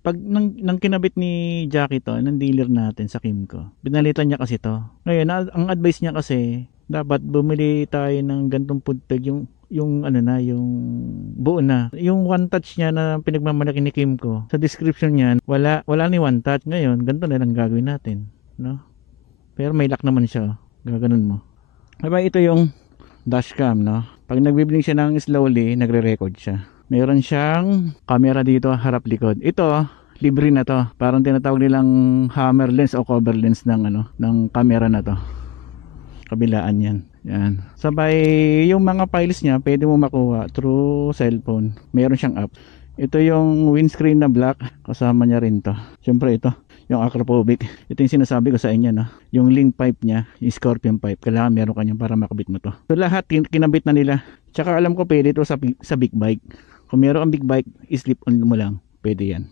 pag nang kinabit ni Jackie to, ng dealer natin sa Kimco, pinalitan niya kasi to. Ngayon, ang advice niya kasi, dapat bumili tayo ng gantong food peg, yung ano na, yung buo na. Yung one touch niya na pinagmamalaki ni Kimco, sa description niyan, wala ni one touch. Ngayon, ganito na lang gagawin natin, no? Pero may lock naman siya, gaganon mo. Aba, ito yung dashcam, no? Pag nagbiblink siya ng slowly, nagre-record siya. Meron siyang camera dito, harap likod. Ito, libre na to. Parang tinatawag nilang hammer lens o cover lens ng ng camera na to. Kabilaan yan. Yan. Sabay yung mga files niya, pwede mo makuha through cellphone. Meron siyang app. Ito yung windscreen na black, kasama niya rin to. Siyempre ito, yung acrophobic. Ito yung sinasabi ko sa inyo, no? Yung link pipe niya, yung scorpion pipe, kailangan meron kanya para makabit mo to. So lahat kinabit na nila. Tsaka alam ko pwede ito sa big bike. Kung meron kang big bike, slip on mo lang, pwede yan.